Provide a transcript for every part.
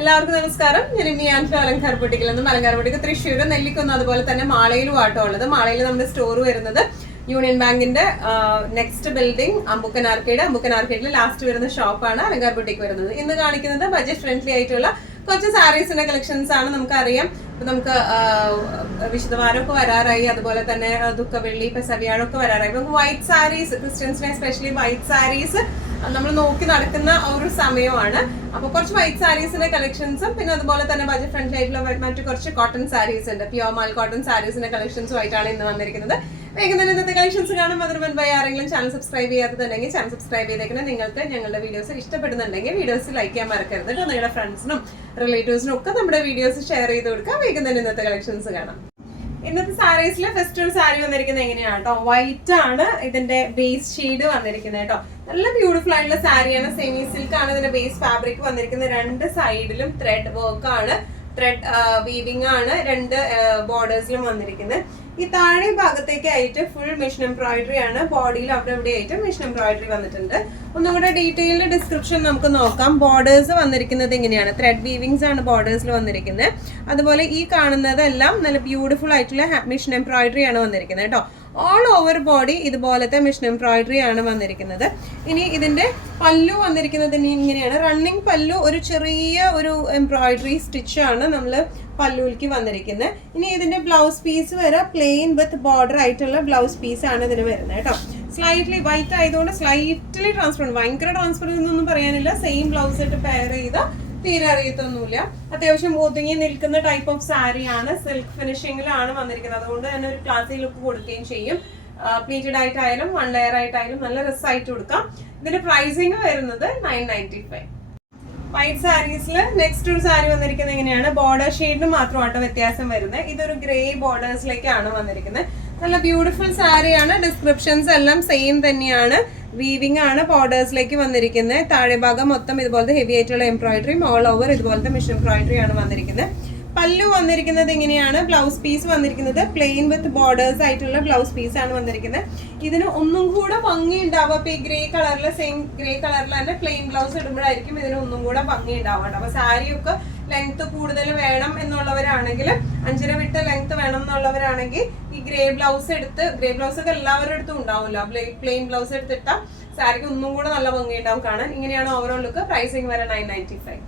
എല്ലാവർക്കും നമസ്കാരം. ഞാൻ ഇനി അലങ്കാർ ബൊട്ടിക്കിൽ നിന്ന് മലങ്കാർ ബൊട്ടിക്ക് തൃശ്ശൂർ നെല്ലിക്കുന്ന് അതുപോലെ തന്നെ മാളയിലും ആട്ടോ ഉള്ളത്. മാളയിൽ നമ്മുടെ സ്റ്റോർ വരുന്നത് യൂണിയൻ ബാങ്കിന്റെ നെക്സ്റ്റ് ബിൽഡിംഗ് അമ്പുക്കൻ ആർക്കേഡിൽ ലാസ്റ്റ് വരുന്ന ഷോപ്പാണ് അലങ്കാർ ബൊട്ടിക്ക് വരുന്നത്. ഇന്ന് കാണിക്കുന്നത് ബഡ്ജറ്റ് ഫ്രണ്ട്ലി ആയിട്ടുള്ള കുറച്ച് സാരീസിന്റെ കളക്ഷൻസ് ആണ്. നമുക്കറിയാം നമുക്ക് വിശുദ്ധവാരമൊക്കെ വരാറായി, അതുപോലെ തന്നെ ദുഃഖവെള്ളി പെസവ്യാഴമൊക്കെ വരാറായി. നമുക്ക് വൈറ്റ് സാരീസ്, ക്രിസ്ത്യൻസിനെ എസ്പെഷ്യലി വൈറ്റ് സാരീസ് നമ്മൾ നോക്കി നടക്കുന്ന ഒരു സമയമാണ്. അപ്പൊ കുറച്ച് വൈറ്റ് സാരീസിന്റെ കളക്ഷൻസും പിന്നെ അതുപോലെ തന്നെ ബഡ്ജറ്റ് ഫ്രണ്ട്ലി ആയിട്ടുള്ള മറ്റു കുറച്ച് കോട്ടൺ സാരീസ് ഉണ്ട്. പ്യോർ മാൽ കോട്ടൺ സാരീസിന്റെ കളക്ഷൻസും ആയിട്ടാണ് ഇന്ന് വന്നിരിക്കുന്നത്. വേഗം തന്നെ ഇന്നത്തെ കളക്ഷൻസ് കാണാം. അതിന് മുൻപായി ആരെങ്കിലും ചാനൽ സബ്സ്ക്രൈബ് ചെയ്യാത്തതുണ്ടെങ്കിൽ ചാനൽ സബ്സ്ക്രൈബ് ചെയ്തേക്കണം. നിങ്ങൾക്ക് ഞങ്ങളുടെ വീഡിയോസ് ഇഷ്ടപ്പെടുന്നുണ്ടെങ്കിൽ വീഡിയോസ് ലൈക്ക് ചെയ്യാൻ മറക്കരുത്. നിങ്ങളുടെ ഫ്രണ്ട്സിനും റിലേറ്റീവ്സിനും ഒക്കെ നമ്മുടെ വീഡിയോസ് ഷെയർ ചെയ്ത് കൊടുക്കുക. വേഗം തന്നെ ഇന്നത്തെ കളക്ഷൻസ് കാണാം. ഇന്നത്തെ സാരീസിൽ ഫസ്റ്റ് ഒരു സാരി വന്നിരിക്കുന്നത് എങ്ങനെയാണ് കേട്ടോ, വൈറ്റ് ആണ് ഇതിന്റെ ബേസ് ഷെയ്ഡ് വന്നിരിക്കുന്നത് കേട്ടോ. നല്ല ബ്യൂട്ടിഫുൾ ആയിട്ടുള്ള സാരിയാണ്. സെമി സിൽക്ക് ആണ് ഇതിന്റെ ബേസ് ഫാബ്രിക് വന്നിരിക്കുന്നത്. രണ്ട് സൈഡിലും ത്രെഡ് വർക്ക് ആണ്, ത്രെഡ് വീവിംഗ് ആണ് രണ്ട് ബോർഡേഴ്സിലും വന്നിരിക്കുന്നത്. ഈ താഴെ ഭാഗത്തേക്ക് ആയിട്ട് ഫുൾ മെഷീൻ എംബ്രോയിഡറി ആണ്. ബോഡിയിൽ അവിടെ ഇവിടെ ആയിട്ട് മെഷീൻ എംബ്രോയിഡറി വന്നിട്ടുണ്ട്. ഒന്നും കൂടെ ഡീറ്റെയിൽഡ് ഡിസ്ക്രിപ്ഷൻ നമുക്ക് നോക്കാം. ബോർഡേഴ്സ് വന്നിരിക്കുന്നത് ഇങ്ങനെയാണ്, ത്രെഡ് വീവിങ്സ് ആണ് ബോർഡേഴ്സിൽ വന്നിരിക്കുന്നത്. അതുപോലെ ഈ കാണുന്നതെല്ലാം നല്ല ബ്യൂട്ടിഫുൾ ആയിട്ടുള്ള മെഷീൻ എംബ്രോയിഡറി ആണ് വന്നിരിക്കുന്നത് കേട്ടോ. ഓൾ ഓവർ ബോഡി ഇതുപോലത്തെ മെഷീൻ എംബ്രോയിഡറി ആണ് വന്നിരിക്കുന്നത്. ഇനി ഇതിന്റെ പല്ലു വന്നിരിക്കുന്നത് ഇങ്ങനെയാണ്. റണ്ണിങ് പല്ലു, ഒരു ചെറിയ ഒരു എംബ്രോയിഡറി സ്റ്റിച്ച് ആണ് നമ്മൾ പല്ലുവിലേക്ക് വന്നിരിക്കുന്നത്. ഇനി ഇതിന്റെ ബ്ലൗസ് പീസ് വരെ പ്ലെയിൻ വിത്ത് ബോർഡർ ആയിട്ടുള്ള ബ്ലൗസ് പീസ് ആണ് ഇതിന് വരുന്നത് കേട്ടോ. സ്ലൈറ്റ്ലി വൈറ്റ് ആയതുകൊണ്ട് സ്ലൈറ്റ്ലി ട്രാൻസ്പെറൻറ്റ്, ഭയങ്കര ട്രാൻസ്പെറൻറ്റ് എന്നൊന്നും പറയാനില്ല. സെയിം ബ്ലൗസ് ആയിട്ട് പെയർ ചെയ്ത തീരെ അറിയത്തൊന്നുമില്ല. അത്യാവശ്യം ഒതുങ്ങി നിൽക്കുന്ന ടൈപ്പ് ഓഫ് സാരിയാണ്. സിൽക്ക് ഫിനിഷിംഗിലാണ് വന്നിരിക്കുന്നത്. അതുകൊണ്ട് തന്നെ ഒരു ക്ലാസി ലുക്ക് കൊടുക്കുകയും ചെയ്യും. പ്ലീറ്റഡ് ആയിട്ടായാലും വൺ ലെയർ ആയിട്ടായാലും നല്ല രസമായിട്ട് കൊടുക്കാം. ഇതിന്റെ പ്രൈസിങ് വരുന്നത് 995. വൈറ്റ് സാരീസിൽ നെക്സ്റ്റ് ഒരു സാരി വന്നിരിക്കുന്നത് എങ്ങനെയാണ്, ബോർഡർ ഷെയ്ഡിന് മാത്രമായിട്ട് വ്യത്യാസം വരുന്നത്. ഇതൊരു ഗ്രേ ബോർഡേഴ്സിലേക്കാണ് വന്നിരിക്കുന്നത്. നല്ല ബ്യൂട്ടിഫുൾ സാരിയാണ്. ഡിസ്ക്രിപ്ഷൻസ് എല്ലാം സെയിം തന്നെയാണ്. വീവിംഗ് ആണ് ബോർഡേഴ്സിലേക്ക് വന്നിരിക്കുന്നത്. താഴെ ഭാഗം മൊത്തം ഇതുപോലത്തെ ഹെവി ആയിട്ടുള്ള എംബ്രോയിഡറിയും ഓൾ ഓവർ ഇതുപോലത്തെ മെഷീൻ എംബ്രോയിഡറി ആണ് വന്നിരിക്കുന്നത്. പല്ലു വന്നിരിക്കുന്നത് ഇങ്ങനെയാണ്. ബ്ലൗസ് പീസ് വന്നിരിക്കുന്നത് പ്ലെയിൻ വിത്ത് ബോർഡേഴ്സ് ആയിട്ടുള്ള ബ്ലൗസ് പീസ് ആണ് വന്നിരിക്കുന്നത്. ഇതിന് ഒന്നും കൂടെ ഭംഗി ഉണ്ടാവും. അപ്പൊ ഈ ഗ്രേ കളറിൽ, സെയിം ഗ്രേ കളറിൽ തന്നെ പ്ലെയിൻ ബ്ലൗസ് ഇടുമ്പോഴായിരിക്കും ഇതിന് ഒന്നും കൂടെ ഭംഗി ഉണ്ടാവുക. അപ്പൊ സാരിയൊക്കെ ലെങ്ത് കൂടുതൽ വേണം എന്നുള്ളവരാണെങ്കിൽ, 5.5 വിട്ട ലെങ്ത് വേണം എന്നുള്ളവരാണെങ്കിൽ ഈ ഗ്രേ ബ്ലൗസ് എടുത്ത്, ഗ്രേ ബ്ലൗസ് ഒക്കെ എല്ലാവരുടെ അടുത്തും ഉണ്ടാവില്ല, പ്ലെയിൻ ബ്ലൗസ് എടുത്തിട്ടാൽ സാരിക്ക് ഒന്നും കൂടെ നല്ല ഭംഗി ഉണ്ടാവും കാണാൻ. ഇങ്ങനെയാണ് ഓവറോൾ ലുക്ക്. പ്രൈസിങ് വരെ 995.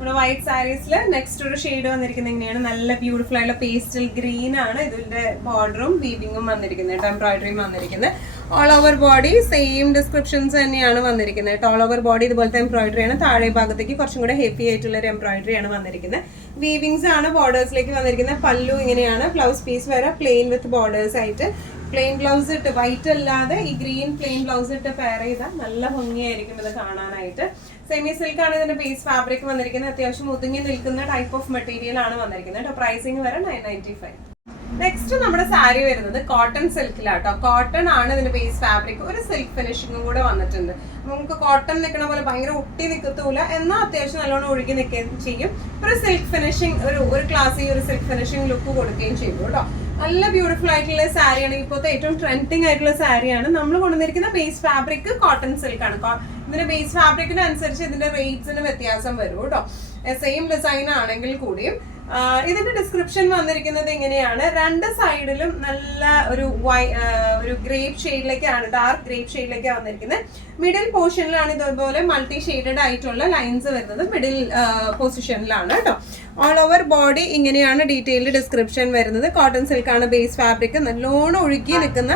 നമ്മുടെ വൈറ്റ് സാരീസിൽ നെക്സ്റ്റ് ഒരു ഷെയ്ഡ് വന്നിരിക്കുന്നത് എങ്ങനെയാണ്, നല്ല ബ്യൂട്ടിഫുൾ ആയിട്ടുള്ള പേസ്റ്റൽ ഗ്രീൻ ആണ് ഇതിന്റെ ബോർഡറും വീവിങ്ങും വന്നിരിക്കുന്നത്, എംബ്രോയിഡറിയും വന്നിരിക്കുന്നത്. All over body same descriptions തന്നെയാണ് വന്നിരിക്കുന്നത്. ഓൾ ഓവർ ബോഡി ഇതുപോലത്തെ എംബ്രോയിഡറി ആണ്. താഴെ ഭാഗത്തേക്ക് കുറച്ചും കൂടെ ഹെവി ആയിട്ടുള്ള ഒരു എംബ്രോയിഡറി ആണ് വന്നിരിക്കുന്നത്. വീവിങ്സ് ആണ് ബോർഡേഴ്സിലേക്ക് വന്നിരിക്കുന്നത്. പല്ലു ഇങ്ങനെയാണ്. ബ്ലൗസ് പീസ് വരെ പ്ലെയിൻ വിത്ത് ബോർഡേഴ്സ് ആയിട്ട്. പ്ലെയിൻ ബ്ലൗസ് ഇട്ട്, വൈറ്റ് അല്ലാതെ ഈ ഗ്രീൻ പ്ലെയിൻ ബ്ലൗസ് ഇട്ട് പെയർ ചെയ്താൽ നല്ല ഭംഗിയായിരിക്കും ഇത് കാണാനായിട്ട്. സെമി സിൽക്ക് ആണ് ഇതിന്റെ ബേസ് ഫാബ്രിക് വന്നിരിക്കുന്നത്. അത്യാവശ്യം ഒതുങ്ങി നിൽക്കുന്ന ടൈപ്പ് ഓഫ് മെറ്റീരിയൽ ആണ് വന്നിരിക്കുന്നത് കേട്ടോ. പ്രൈസിങ് വരെ 995. നെക്സ്റ്റ് നമ്മുടെ സാരി വരുന്നത് കോട്ടൺ സിൽക്കിലാട്ടോ. കോട്ടൺ ആണ് ഇതിന്റെ ബേസ് ഫാബ്രിക്. ഒരു സിൽക്ക് ഫിനിഷിംഗും കൂടെ വന്നിട്ടുണ്ട്. നമുക്ക് കോട്ടൺ നിൽക്കണ പോലെ ഭയങ്കര ഒട്ടി നിൽക്കത്തൂല, എന്നാൽ അത്യാവശ്യം നല്ലോണം ഒഴുകി നിൽക്കുകയും ചെയ്യും. ഒരു സിൽക്ക് ഫിനിഷിംഗ്, ഒരു ക്ലാസ്സിൽ ഒരു സിൽക്ക് ഫിനിഷിംഗ് ലുക്ക് കൊടുക്കുകയും ചെയ്യും കേട്ടോ. നല്ല ബ്യൂട്ടിഫുൾ ആയിട്ടുള്ള സാരിയാണ്. ഇപ്പോഴത്തെ ഏറ്റവും ട്രെൻഡിങ് ആയിട്ടുള്ള സാരിയാണ്. നമ്മൾ കൊണ്ടുവന്നിരിക്കുന്ന ബേസ് ഫാബ്രിക് കോട്ടൺ സിൽക്ക് ആണ്. ഇതിന്റെ ബേസ് ഫാബ്രിക്കിന് അനുസരിച്ച് ഇതിന്റെ റേറ്റ്സിന് വ്യത്യാസം വരും കേട്ടോ. സെയിം ഡിസൈൻ ആണെങ്കിൽ കൂടിയും. ഇതിന്റെ ഡിസ്ക്രിപ്ഷൻ വന്നിരിക്കുന്നത് ഇങ്ങനെയാണ്. രണ്ട് സൈഡിലും നല്ല ഒരു ഗ്രേപ്പ് ഷെയ്ഡിലേക്കാണ്, ഡാർക്ക് ഗ്രേപ്പ് ഷെയ്ഡിലേക്കാണ് വന്നിരിക്കുന്നത്. മിഡിൽ പോർഷനിലാണ് ഇതുപോലെ മൾട്ടി ഷെയ്ഡഡ് ആയിട്ടുള്ള ലൈൻസ് വരുന്നത്. മിഡിൽ പൊസിഷനിലാണ് കേട്ടോ. ഓൾ ഓവർ ബോഡി ഇങ്ങനെയാണ് ഡീറ്റെയിൽഡ് ഡിസ്ക്രിപ്ഷൻ വരുന്നത്. കോട്ടൺ സിൽക്കാണ് ബേസ് ഫാബ്രിക്. നല്ലോണം ഒഴുകി നിൽക്കുന്ന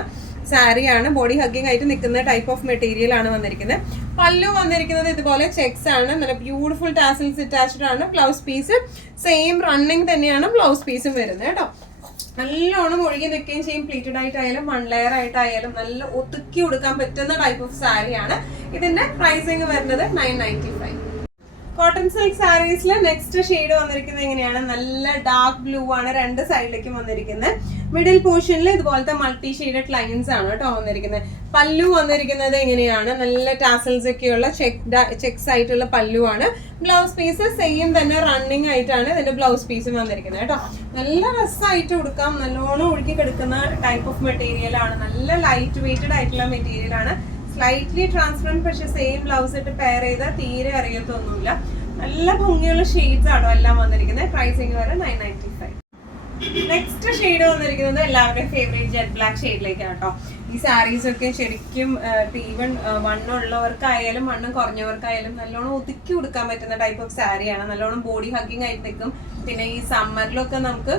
സാരിയാണ്. ബോഡി ഹഗ്ഗിങ് ആയിട്ട് നിൽക്കുന്ന ടൈപ്പ് ഓഫ് മെറ്റീരിയൽ ആണ് വന്നിരിക്കുന്നത്. പല്ലു വന്നിരിക്കുന്നത് ഇതുപോലെ ചെക്സ് ആണ്. നല്ല ബ്യൂട്ടിഫുൾ ടാസൽസ് അറ്റാച്ച്ഡ് ആണ്. ബ്ലൗസ് പീസ് സെയിം റണ്ണിങ് തന്നെയാണ് ബ്ലൗസ് പീസും വരുന്നത് കേട്ടോ. നല്ലോണം ഒഴുകി നിൽക്കുകയും ചെയ്യും. പ്ലീറ്റഡ് ആയിട്ടായാലും വൺ ലെയർ ആയിട്ടായാലും നല്ല ഒതുക്കി കൊടുക്കാൻ പറ്റുന്ന ടൈപ്പ് ഓഫ് സാരിയാണ്. ഇതിന്റെ പ്രൈസിങ് വരുന്നത് 995. കോട്ടൺ സിൽക്ക് സാരീസിൽ നെക്സ്റ്റ് ഷെയ്ഡ് വന്നിരിക്കുന്നത് എങ്ങനെയാണ്, നല്ല ഡാർക്ക് ബ്ലൂ ആണ്. രണ്ട് സൈഡിലേക്കും വന്നിരിക്കുന്നത്. മിഡിൽ പോർഷനിൽ ഇതുപോലത്തെ മൾട്ടി ഷെയ്ഡഡ് ലൈൻസ് ആണ് കേട്ടോ വന്നിരിക്കുന്നത്. പല്ലു വന്നിരിക്കുന്നത് എങ്ങനെയാണ്, നല്ല ടാസൽസ് ഒക്കെയുള്ള ചെക്സ് ആയിട്ടുള്ള പല്ലു ആണ്. ബ്ലൗസ് പീസ് സെയിം തന്നെ റണ്ണിങ് ആയിട്ടാണ് ഇതിന്റെ ബ്ലൗസ് പീസും വന്നിരിക്കുന്നത് കേട്ടോ. നല്ല രസമായിട്ട് കൊടുക്കാം. നല്ലോണം ഒഴുകി കിടക്കുന്ന ടൈപ്പ് ഓഫ് മെറ്റീരിയൽ ആണ്. നല്ല ലൈറ്റ് വെയ്റ്റഡ് ആയിട്ടുള്ള മെറ്റീരിയൽ ആണ്. സ്ലൈറ്റ്ലി ട്രാൻസ്പെറന്റ്, പക്ഷെ സെയിം ബ്ലൗസ് ഇട്ട് പെയർ ചെയ്താൽ തീരെ അറിയത്തൊന്നുമില്ല. നല്ല ഭംഗിയുള്ള ഷെയ്ഡ്സ് ആണോ എല്ലാം വന്നിരിക്കുന്നത്. പ്രൈസിങ് വരെ 995. നെക്സ്റ്റ് ഷെയ്ഡ് വന്നിരിക്കുന്നത് എല്ലാവരുടെയും ഫേവറേറ്റ് ജെറ്റ് ബ്ലാക്ക് ഷെയ്ഡിലേക്കാണ് കേട്ടോ. ഈ സാരീസ് ഒക്കെ ശരിക്കും ഈവൻ വണ്ണമുള്ളവർക്കായാലും വണ്ണം കുറഞ്ഞവർക്കായാലും നല്ലോണം ഒതുക്കി കൊടുക്കാൻ പറ്റുന്ന ടൈപ്പ് ഓഫ് സാരിയാണ്. നല്ലോണം ബോഡി ഹഗ്ഗിങ് ആയിട്ട് നിൽക്കും. പിന്നെ ഈ സമ്മറിലൊക്കെ നമുക്ക്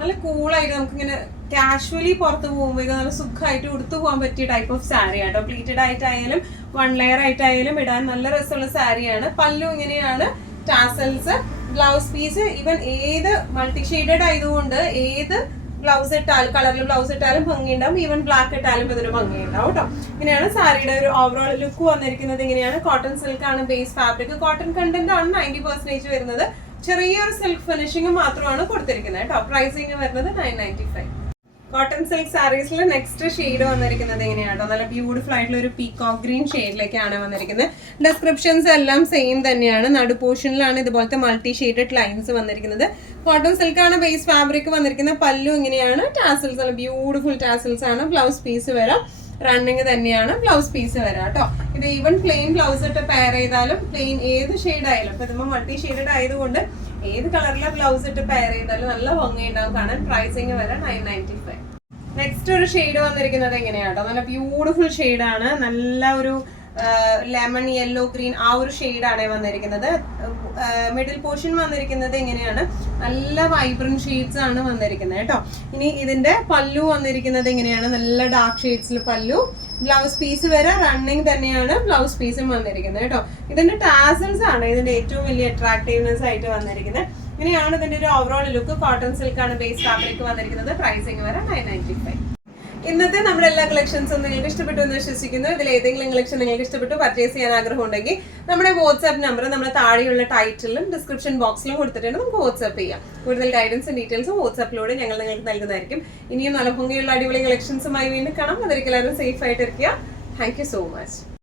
നല്ല കൂളായിട്ട് നമുക്കിങ്ങനെ കാഷ്വലി പുറത്ത് പോകുമ്പോഴേക്കും നല്ല സുഖമായിട്ട് ഉടുത്തു പോകാൻ പറ്റിയ ടൈപ്പ് ഓഫ് സാരിയാണ് കേട്ടോ. പ്ലീറ്റഡ് ആയിട്ടായാലും 1 ലെയർ ആയിട്ടായാലും ഇടാൻ നല്ല രസമുള്ള സാരിയാണ്. പല്ലു ഇങ്ങനെയാണ്, ടാസൽസ്, ബ്ലൗസ് പീസ് ഈവൻ ഏത് മൾട്ടി ഷെയ്ഡഡ് ആയതുകൊണ്ട് ഏത് ബ്ലൗസ് ഇട്ടാലും കളറിൽ ബ്ലൗസ് ഇട്ടാലും ഭംഗിയുണ്ടാവും. ഈവൻ ബ്ലാക്ക് ഇട്ടാലും ഇതൊരു ഭംഗിയുണ്ടാവും കേട്ടോ. ഇങ്ങനെയാണ് സാരിയുടെ ഒരു ഓവറോൾ ലുക്ക് വന്നിരിക്കുന്നത്. ഇങ്ങനെയാണ് കോട്ടൺ സിൽക്ക് ആണ് ബേസ് ഫാബ്രിക്. കോട്ടൺ കണ്ടന്റ് ആണ് 90% വരുന്നത്. ചെറിയൊരു സിൽക്ക് ഫിനിഷിംഗ് മാത്രമാണ് കൊടുത്തിരിക്കുന്നത് കേട്ടോ. പ്രൈസിങ് വരുന്നത് 995. കോട്ടൺ സിൽക്ക് സാരീസിൽ നെക്സ്റ്റ് ഷെയ്ഡ് വന്നിരിക്കുന്നത് എങ്ങനെയാണോ നല്ല ബ്യൂട്ടിഫുൾ ആയിട്ടുള്ള ഒരു പീകോക്ക് ഗ്രീൻ ഷെയ്ഡിലേക്കാണ് വന്നിരിക്കുന്നത്. ഡിസ്ക്രിപ്ഷൻസ് എല്ലാം സെയിം തന്നെയാണ്. നടു പോർഷനിലാണ് ഇതുപോലത്തെ മൾട്ടി ഷെയ്ഡഡ് ലൈൻസ് വന്നിരിക്കുന്നത്. കോട്ടൺ സിൽക്ക് ആണ് ബേസ് ഫാബ്രിക് വന്നിരിക്കുന്നത്. പല്ലു ഇങ്ങനെയാണ്, ടാസൽസ് നല്ല ബ്യൂട്ടിഫുൾ ടാസൽസ് ആണ്. ബ്ലൗസ് പീസ് വരാം, റണ്ണിങ് തന്നെയാണ് ബ്ലൗസ് പീസ് വരാം കേട്ടോ. ഇത് ഈവൻ പ്ലെയിൻ ബ്ലൗസ് ഇട്ട് പെയർ ചെയ്താലും പ്ലെയിൻ ഏത് ഷെയ്ഡ് ആയാലും ഇപ്പൊ ഇതുമ്പോൾ മൾട്ടി ഷെയ്ഡഡ് ആയതുകൊണ്ട് ഏത് കളറിലെ ബ്ലൗസ് ഇട്ട് പെയർ ചെയ്താലും നല്ല ഭംഗിയുണ്ടാവും കാണാൻ. പ്രൈസിങ് വരെ 995. നെക്സ്റ്റ് ഒരു ഷെയ്ഡ് വന്നിരിക്കുന്നത് എങ്ങനെയാട്ടോ നല്ല ബ്യൂട്ടിഫുൾ ഷെയ്ഡാണ്. നല്ല ഒരു ലെമൺ യെല്ലോ ഗ്രീൻ ആ ഒരു ഷെയ്ഡാണ് വന്നിരിക്കുന്നത്. മിഡിൽ പോർഷൻ വന്നിരിക്കുന്നത് എങ്ങനെയാണ് നല്ല വൈബ്രന്റ് ഷെയ്ഡ്സ് ആണ് വന്നിരിക്കുന്നത് കേട്ടോ. ഇനി ഇതിന്റെ പല്ലു വന്നിരിക്കുന്നത് എങ്ങനെയാണ് നല്ല ഡാർക്ക് ഷെയ്ഡ്സിൽ പല്ലു. ബ്ലൗസ് പീസ് വരെ റണ്ണിങ് തന്നെയാണ് ബ്ലൗസ് പീസും വന്നിരിക്കുന്നത് കേട്ടോ. ഇതിന്റെ ടാസൽസ് ആണ് ഇതിന്റെ ഏറ്റവും വലിയ അട്രാക്റ്റീവ്നെസ് ആയിട്ട് വന്നിരിക്കുന്നത്. ഇങ്ങനെയാണ് ഇതിന്റെ ഒരു ഓവറോൾ ലുക്ക്. കോട്ടൺ സിൽക്ക് ആണ് ബേസ് ഫാബ്രിക് വന്നിരിക്കുന്നത്. പ്രൈസിങ് വരെ 995. ഇന്നത്തെ നമ്മുടെ എല്ലാ കളക്ഷൻസും നിങ്ങൾക്ക് ഇഷ്ടപ്പെട്ടു എന്ന് വിശ്വസിക്കുന്നു. ഇതിൽ ഏതെങ്കിലും കളക്ഷൻ നിങ്ങൾക്ക് ഇഷ്ടപ്പെട്ടു പർച്ചേസ് ചെയ്യാൻ ആഗ്രഹം ഉണ്ടെങ്കിൽ നമ്മുടെ വാട്സ്ആപ്പ് നമ്പർ നമ്മുടെ താഴെയുള്ള ടൈറ്റിലും ഡിസ്ക്രിപ്ഷൻ ബോക്സിലും കൊടുത്തിട്ടുണ്ട്. നമുക്ക് വാട്സ്ആപ്പ് ചെയ്യാം. കൂടുതൽ ഗൈഡൻസും ഡീറ്റെയിൽസും വാട്സ്ആപ്പിലൂടെ ഞങ്ങൾ നിങ്ങൾക്ക് നൽകുന്നതായിരിക്കും. ഇനിയും നല്ല ഭംഗിയുള്ള അടിപൊളി കളക്ഷൻസുമായി വീണ്ടും കാണാം. അതൊരിക്കലും സേഫ് ആയിട്ടിരിക്കുക. Thank you so much.